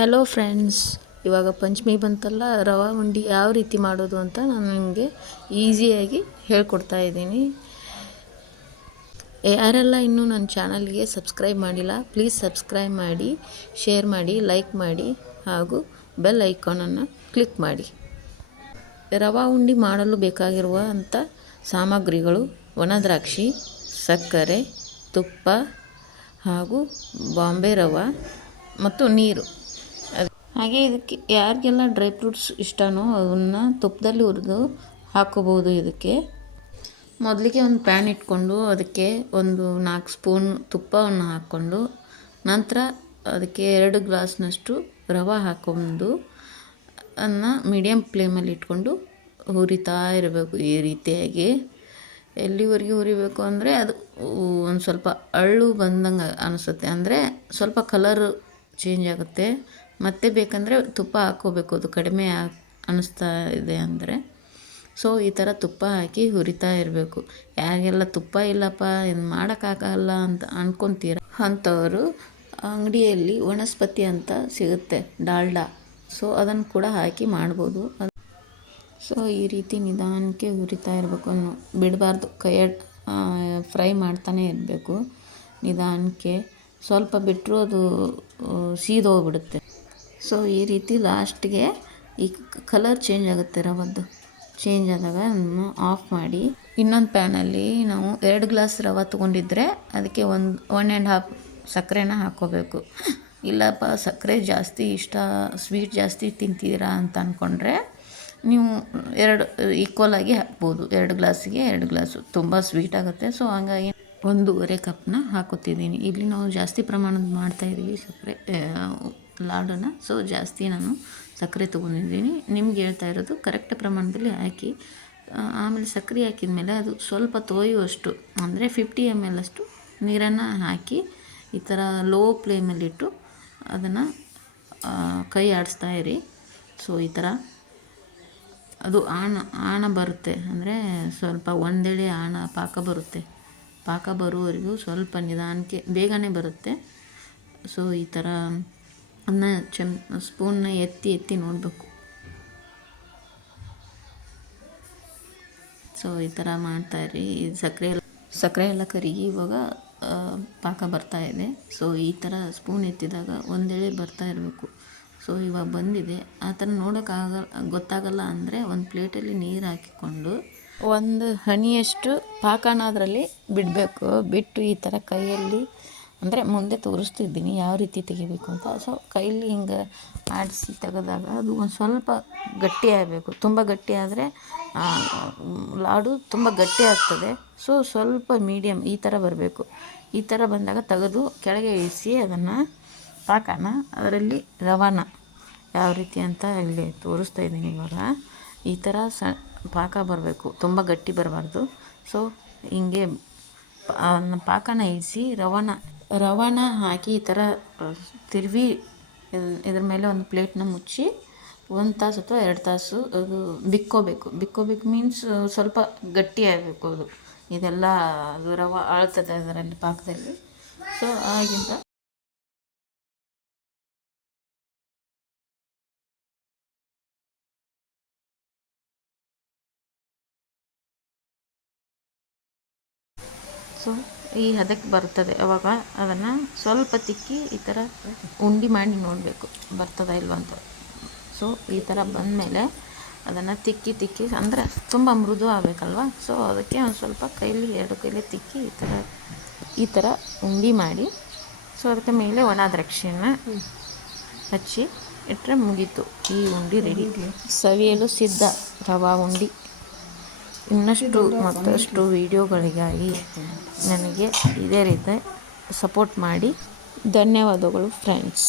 Hello friends, ಇವಾಗ ಪಂಚಮಿ ಬಂತಲ್ಲ, ರವೆ ಉಂಡೆ ಯಾವ ರೀತಿ ಮಾಡೋದು ಅಂತ ನಾನು ನಿಮಗೆ ಈಸಿಯಾಗಿ ಹೇಳ್ಕೊಡ್ತಾ ಇದ್ದೀನಿ. ಯಾರೆಲ್ಲ ಇನ್ನೂ ನನ್ನ ಚಾನಲ್ಗೆ ಸಬ್ಸ್ಕ್ರೈಬ್ ಮಾಡಿಲ್ಲ, ಪ್ಲೀಸ್ ಸಬ್ಸ್ಕ್ರೈಬ್ ಮಾಡಿ, ಶೇರ್ ಮಾಡಿ, ಲೈಕ್ ಮಾಡಿ ಹಾಗೂ ಬೆಲ್ ಐಕಾನನ್ನು ಕ್ಲಿಕ್ ಮಾಡಿ. ರವೆ ಉಂಡೆ ಮಾಡಲು ಬೇಕಾಗಿರುವಂಥ ಸಾಮಗ್ರಿಗಳು: ಒಣ ದ್ರಾಕ್ಷಿ, ಸಕ್ಕರೆ, ತುಪ್ಪ ಹಾಗೂ ಬಾಂಬೆ ರವೆ ಮತ್ತು ನೀರು. ಹಾಗೆ ಇದಕ್ಕೆ ಯಾರಿಗೆಲ್ಲ ಡ್ರೈ ಫ್ರೂಟ್ಸ್ ಇಷ್ಟನೋ ಅದನ್ನು ತುಪ್ಪದಲ್ಲಿ ಹುರಿದು ಹಾಕೋಬೋದು. ಇದಕ್ಕೆ ಮೊದಲಿಗೆ ಒಂದು ಪ್ಯಾನ್ ಇಟ್ಕೊಂಡು ಅದಕ್ಕೆ ಒಂದು 4 ಸ್ಪೂನ್ ತುಪ್ಪವನ್ನು ಹಾಕ್ಕೊಂಡು ನಂತರ ಅದಕ್ಕೆ 2 ಗ್ಲಾಸ್ನಷ್ಟು ರವೆ ಹಾಕ್ಕೊಂಡು ಅದನ್ನು ಮೀಡಿಯಮ್ ಫ್ಲೇಮಲ್ಲಿ ಇಟ್ಕೊಂಡು ಹುರಿತಾ ಇರಬೇಕು. ಈ ರೀತಿಯಾಗಿ ಎಲ್ಲಿವರೆಗೂ ಹುರಿಬೇಕು ಅಂದರೆ ಅದು ಒಂದು ಸ್ವಲ್ಪ ಅರಳು ಬಂದಂಗೆ ಅನಿಸುತ್ತೆ, ಅಂದರೆ ಸ್ವಲ್ಪ ಕಲರ್ ಚೇಂಜ್ ಆಗುತ್ತೆ. ಮತ್ತೆ ಬೇಕಂದರೆ ತುಪ್ಪ ಹಾಕ್ಕೋಬೇಕು, ಅದು ಕಡಿಮೆ ಅನ್ನಿಸ್ತಾ ಇದೆ ಅಂದರೆ. ಸೊ ಈ ಥರ ತುಪ್ಪ ಹಾಕಿ ಹುರಿತಾ ಇರಬೇಕು. ಯಾರಿಗೆಲ್ಲ ತುಪ್ಪ ಇಲ್ಲಪ್ಪ ಇದು ಮಾಡೋಕ್ಕಾಗಲ್ಲ ಅಂತ ಅಂದ್ಕೊತೀರ ಅಂಥವರು ಅಂಗಡಿಯಲ್ಲಿ ವನಸ್ಪತಿ ಅಂತ ಸಿಗುತ್ತೆ, ಡಾಲ್ಡಾ. ಸೊ ಅದನ್ನು ಕೂಡ ಹಾಕಿ ಮಾಡ್ಬೋದು. ಸೊ ಈ ರೀತಿ ನಿಧಾನಕ್ಕೆ ಹುರಿತಾ ಇರಬೇಕು, ಬಿಡಬಾರ್ದು, ಫ್ರೈ ಮಾಡ್ತಾನೆ ಇರಬೇಕು ನಿಧಾನಕ್ಕೆ. ಸ್ವಲ್ಪ ಬಿಟ್ಟರು ಅದು ಸೀದೋಗ್ಬಿಡುತ್ತೆ. ಸೊ ಈ ರೀತಿ ಲಾಸ್ಟ್ಗೆ ಈ ಕಲರ್ ಚೇಂಜ್ ಆಗುತ್ತೆ, ರವದ್ದು ಚೇಂಜ್ ಆದಾಗ ಅದನ್ನು ಆಫ್ ಮಾಡಿ ಇನ್ನೊಂದು ಪ್ಯಾನಲ್ಲಿ ನಾವು 2 ಗ್ಲಾಸ್ ರವೆ ತೊಗೊಂಡಿದ್ರೆ ಅದಕ್ಕೆ 1.5 ಸಕ್ಕರೆನ ಹಾಕ್ಕೋಬೇಕು. ಇಲ್ಲಪ್ಪ ಸಕ್ಕರೆ ಜಾಸ್ತಿ ಇಷ್ಟ, ಸ್ವೀಟ್ ಜಾಸ್ತಿ ತಿಂತೀರಾ ಅಂತ ಅಂದ್ಕೊಂಡ್ರೆ ನೀವು 2 ಈಕ್ವಲಾಗಿ ಹಾಕ್ಬೋದು. 2 ಗ್ಲಾಸಿಗೆ 2 ಗ್ಲಾಸು ತುಂಬ ಸ್ವೀಟ್ ಆಗುತ್ತೆ. ಸೊ ಹಂಗಾಗಿ 1.5 ಕಪ್ನ ಹಾಕೋತಿದ್ದೀನಿ. ಇಲ್ಲಿ ನಾವು ಜಾಸ್ತಿ ಪ್ರಮಾಣದ ಮಾಡ್ತಾಯಿದ್ದೀವಿ ಸಕ್ಕರೆ ಲಾಡನ್ನ. ಸೊ ಜಾಸ್ತಿ ನಾನು ಸಕ್ಕರೆ ತೊಗೊಂಡಿದ್ದೀನಿ. ನಿಮ್ಗೆ ಹೇಳ್ತಾ ಇರೋದು ಕರೆಕ್ಟ್ ಪ್ರಮಾಣದಲ್ಲಿ ಹಾಕಿ. ಆಮೇಲೆ ಸಕ್ಕರೆ ಹಾಕಿದ ಮೇಲೆ ಅದು ಸ್ವಲ್ಪ ತೋಯುವಷ್ಟು, ಅಂದರೆ 50 ml ಅಷ್ಟು ನೀರನ್ನು ಹಾಕಿ ಈ ಥರ ಲೋ ಫ್ಲೇಮಲ್ಲಿಟ್ಟು ಅದನ್ನು ಕೈ ಆಡಿಸ್ತಾ ಇರಿ. ಸೊ ಈ ಥರ ಅದು ಆಣ ಬರುತ್ತೆ, ಅಂದರೆ ಸ್ವಲ್ಪ ಒಂದೆಳೆ ಪಾಕ ಬರುತ್ತೆ. ಪಾಕ ಬರುವವರೆಗೂ ಸ್ವಲ್ಪ ನಿಧಾನಕ್ಕೆ, ಬೇಗನೆ ಬರುತ್ತೆ. ಸೊ ಈ ಥರ ಅದನ್ನ ಸ್ಪೂನ್ನ ಎತ್ತಿ ನೋಡಬೇಕು. ಸೊ ಈ ಥರ ಮಾಡ್ತಾಯಿರಿ. ಸಕ್ಕರೆ ಎಲ್ಲ ಕರಗಿ ಇವಾಗ ಪಾಕ ಬರ್ತಾಯಿದೆ. ಸೊ ಈ ಥರ ಸ್ಪೂನ್ ಎತ್ತಿದಾಗ ಒಂದೆಳೆ ಬರ್ತಾ ಇರಬೇಕು. ಸೊ ಇವಾಗ ಬಂದಿದೆ. ಆ ಥರ ಗೊತ್ತಾಗಲ್ಲ ಅಂದರೆ ಒಂದು ಪ್ಲೇಟಲ್ಲಿ ನೀರು ಹಾಕಿಕೊಂಡು ಒಂದು ಹನಿಯಷ್ಟು ಪಾಕನ ಅದರಲ್ಲಿ ಬಿಡಬೇಕು. ಬಿಟ್ಟು ಈ ಥರ ಕೈಯಲ್ಲಿ, ಅಂದರೆ ಮುಂದೆ ತೋರಿಸ್ತಿದ್ದೀನಿ ಯಾವ ರೀತಿ ತೆಗಿಬೇಕು ಅಂತ. ಸೊ ಕೈಯಲ್ಲಿ ಹಿಂಗೆ ಆಡಿಸಿ ತೆಗೆದಾಗ ಅದು ಒಂದು ಸ್ವಲ್ಪ ಗಟ್ಟಿ ಆಗಬೇಕು. ತುಂಬ ಗಟ್ಟಿ ಆದರೆ ಲಾಡು ತುಂಬ ಗಟ್ಟಿ ಆಗ್ತದೆ. ಸೊ ಸ್ವಲ್ಪ ಮೀಡಿಯಮ್ ಈ ಥರ ಬರಬೇಕು. ಈ ಥರ ಬಂದಾಗ ತೆಗೆದು ಕೆಳಗೆ ಇಳಿಸಿ ಅದನ್ನು ಪಾಕನ ಅದರಲ್ಲಿ ರವಾನ ಯಾವ ರೀತಿ ಅಂತ ಇಲ್ಲಿ ತೋರಿಸ್ತಾ ಇದ್ದೀನಿ. ಇವಾಗ ಈ ಥರ ಪಾಕ ಬರಬೇಕು, ತುಂಬ ಗಟ್ಟಿ ಬರಬಾರ್ದು. ಸೊ ಹಿಂಗೆ ಪಾಕನ ಇಳಿಸಿ ರವಾನ ಹಾಕಿ ಈ ಥರ ತಿರುವಿ ಇದ್ರ ಮೇಲೆ ಒಂದು ಪ್ಲೇಟ್ನ ಮುಚ್ಚಿ 1 ತಾಸು ಅಥವಾ 2 ತಾಸು ಅದು ಬಿಕ್ಕೋಬೇಕು ಮೀನ್ಸ್ ಸ್ವಲ್ಪ ಗಟ್ಟಿ ಆಗಬೇಕು. ಅದು ಇದೆಲ್ಲ ಅದು ರವೆ ಆಳ್ತದೆ ಅದರಲ್ಲಿ ಪಾಕದಲ್ಲಿ. ಸೊ ಆಗಿಂದ ಸೊ ಈ ಹದಕ್ಕೆ ಬರ್ತದೆ. ಅವಾಗ ಅದನ್ನು ಸ್ವಲ್ಪ ತಿಕ್ಕಿ ಈ ಥರ ಉಂಡೆ ಮಾಡಿ ನೋಡಬೇಕು ಬರ್ತದ ಇಲ್ವ ಅಂತ. ಸೊ ಈ ಥರ ಬಂದಮೇಲೆ ಅದನ್ನು ತಿಕ್ಕಿ ಅಂದರೆ ತುಂಬ ಮೃದು ಆಗಬೇಕಲ್ವ. ಸೊ ಅದಕ್ಕೆ ಒಂದು ಸ್ವಲ್ಪ ಕೈಲಿ 2 ಕೈಲಿ ತಿಕ್ಕಿ ಈ ಥರ ಉಂಡೆ ಮಾಡಿ, ಸೊ ಅದಕ್ಕೆ ಮೇಲೆ ಒಣ ದ್ರಾಕ್ಷಿಯನ್ನು ಹಚ್ಚಿ ಇಟ್ಟರೆ ಮುಗೀತು. ಈ ಉಂಡೆ ರೆಡಿ, ಸವಿಯಲು ಸಿದ್ಧ ರವೆ ಉಂಡೆ. ಇನ್ನಷ್ಟು ಮತ್ತಷ್ಟು ವಿಡಿಯೋಗಳಿಗಾಗಿ ನನಗೆ ಇದೇ ರೀತಿ ಸಪೋರ್ಟ್ ಮಾಡಿ. ಧನ್ಯವಾದಗಳು ಫ್ರೆಂಡ್ಸ್.